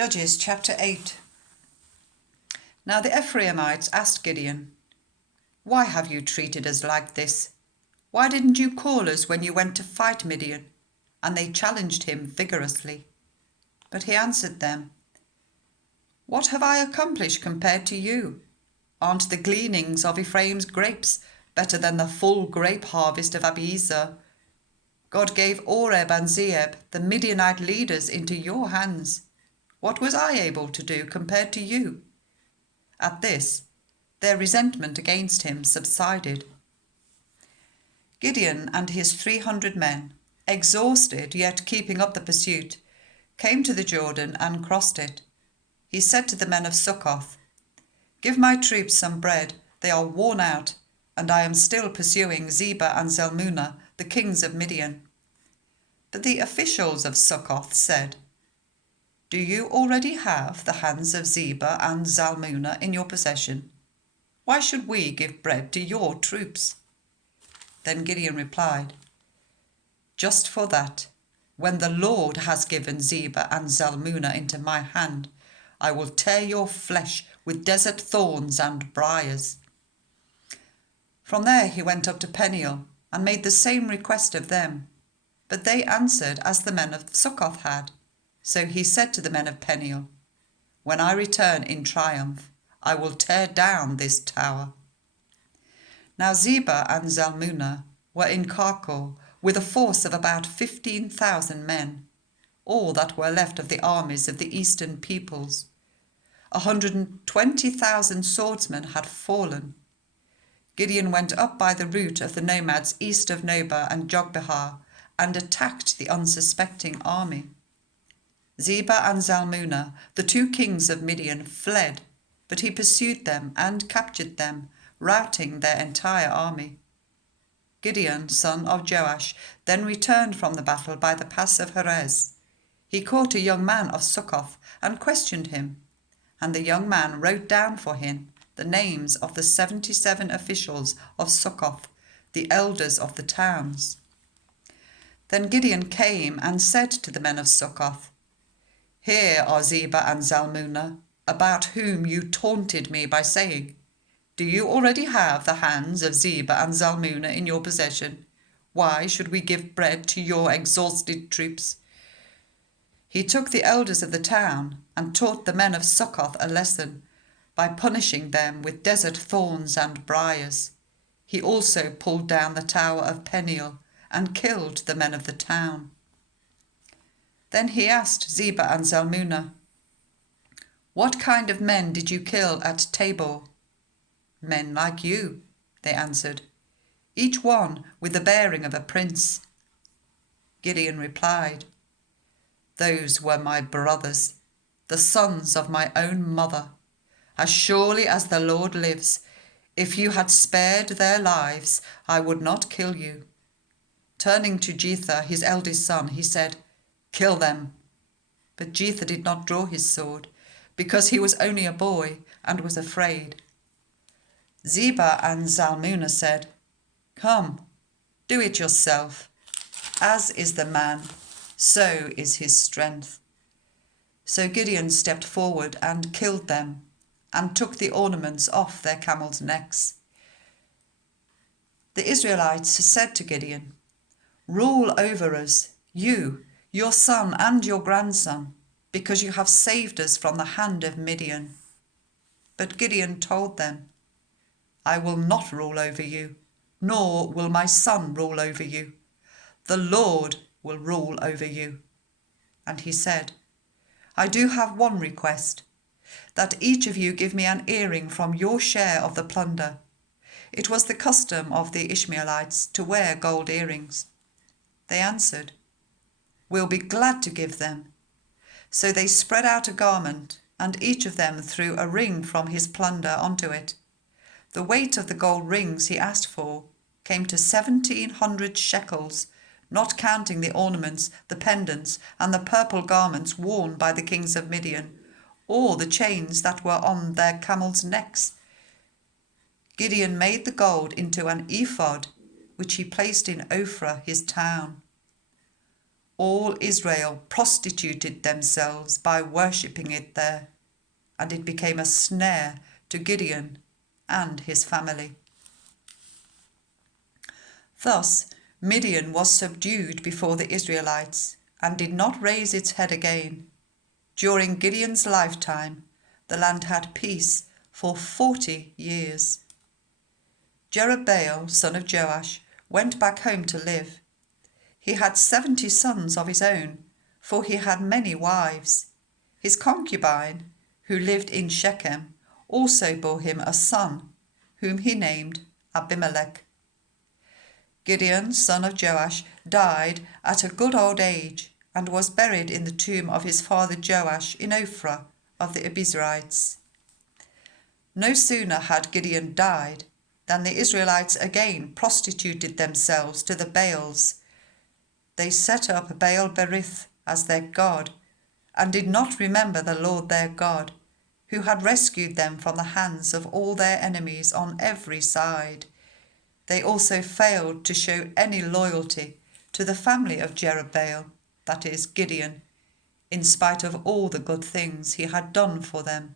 Judges chapter 8. Now the Ephraimites asked Gideon, "Why have you treated us like this? Why didn't you call us when you went to fight Midian?" And they challenged him vigorously. But he answered them, "What have I accomplished compared to you? Aren't the gleanings of Ephraim's grapes better than the full grape harvest of Abiezer? God gave Oreb and Zeeb, the Midianite leaders, into your hands. What was I able to do compared to you?" At this, their resentment against him subsided. Gideon and his 300 men, exhausted yet keeping up the pursuit, came to the Jordan and crossed it. He said to the men of Succoth, "Give my troops some bread, they are worn out, and I am still pursuing Zebah and Zalmunna, the kings of Midian." But the officials of Succoth said, "Do you already have the hands of Zebah and Zalmunna in your possession? Why should we give bread to your troops?" Then Gideon replied, "Just for that, when the Lord has given Zebah and Zalmunna into my hand, I will tear your flesh with desert thorns and briars." From there he went up to Peniel and made the same request of them. But they answered as the men of Succoth had. So he said to the men of Peniel, "When I return in triumph, I will tear down this tower." Now Zebah and Zalmunna were in Karkor with a force of about 15,000 men, all that were left of the armies of the eastern peoples. 120,000 swordsmen had fallen. Gideon went up by the route of the nomads east of Nobah and Jogbehar and attacked the unsuspecting army. Zebah and Zalmunna, the 2 kings of Midian, fled, but he pursued them and captured them, routing their entire army. Gideon, son of Joash, then returned from the battle by the pass of Herez. He caught a young man of Succoth and questioned him, and the young man wrote down for him the names of the 77 officials of Succoth, the elders of the towns. Then Gideon came and said to the men of Succoth, "Here are Zebah and Zalmunna, about whom you taunted me by saying, 'Do you already have the hands of Zebah and Zalmunna in your possession? Why should we give bread to your exhausted troops?'" He took the elders of the town and taught the men of Succoth a lesson by punishing them with desert thorns and briars. He also pulled down the tower of Peniel and killed the men of the town. Then he asked Zebah and Zalmunna, "What kind of men did you kill at Tabor?" "Men like you," they answered, "each one with the bearing of a prince." Gideon replied, "Those were my brothers, the sons of my own mother. As surely as the Lord lives, if you had spared their lives, I would not kill you." Turning to Jether, his eldest son, he said, "Kill them." But Jether did not draw his sword, because he was only a boy and was afraid. Zebah and Zalmunna said, "Come, do it yourself. As is the man, so is his strength." So Gideon stepped forward and killed them, and took the ornaments off their camels' necks. The Israelites said to Gideon, "Rule over us, you, your son and your grandson, because you have saved us from the hand of Midian." But Gideon told them, "I will not rule over you, nor will my son rule over you. The Lord will rule over you." And he said, "I do have one request, that each of you give me an earring from your share of the plunder." It was the custom of the Ishmaelites to wear gold earrings. They answered, "We'll be glad to give them." So they spread out a garment, and each of them threw a ring from his plunder onto it. The weight of the gold rings he asked for came to 1,700 shekels, not counting the ornaments, the pendants, and the purple garments worn by the kings of Midian, or the chains that were on their camels' necks. Gideon made the gold into an ephod, which he placed in Ophrah his town. all Israel prostituted themselves by worshipping it there, and it became a snare to Gideon and his family. Thus Midian was subdued before the Israelites and did not raise its head again. During Gideon's lifetime, the land had peace for 40 years. Jerubbaal, son of Joash, went back home to live. He had 70 sons of his own, for he had many wives. His concubine, who lived in Shechem, also bore him a son, whom he named Abimelech. Gideon, son of Joash, died at a good old age and was buried in the tomb of his father Joash in Ophrah of the Abiezrites. No sooner had Gideon died than the Israelites again prostituted themselves to the Baals. They set up Baal Berith as their god, and did not remember the Lord their God, who had rescued them from the hands of all their enemies on every side. They also failed to show any loyalty to the family of Jerubbaal, that is, Gideon, in spite of all the good things he had done for them.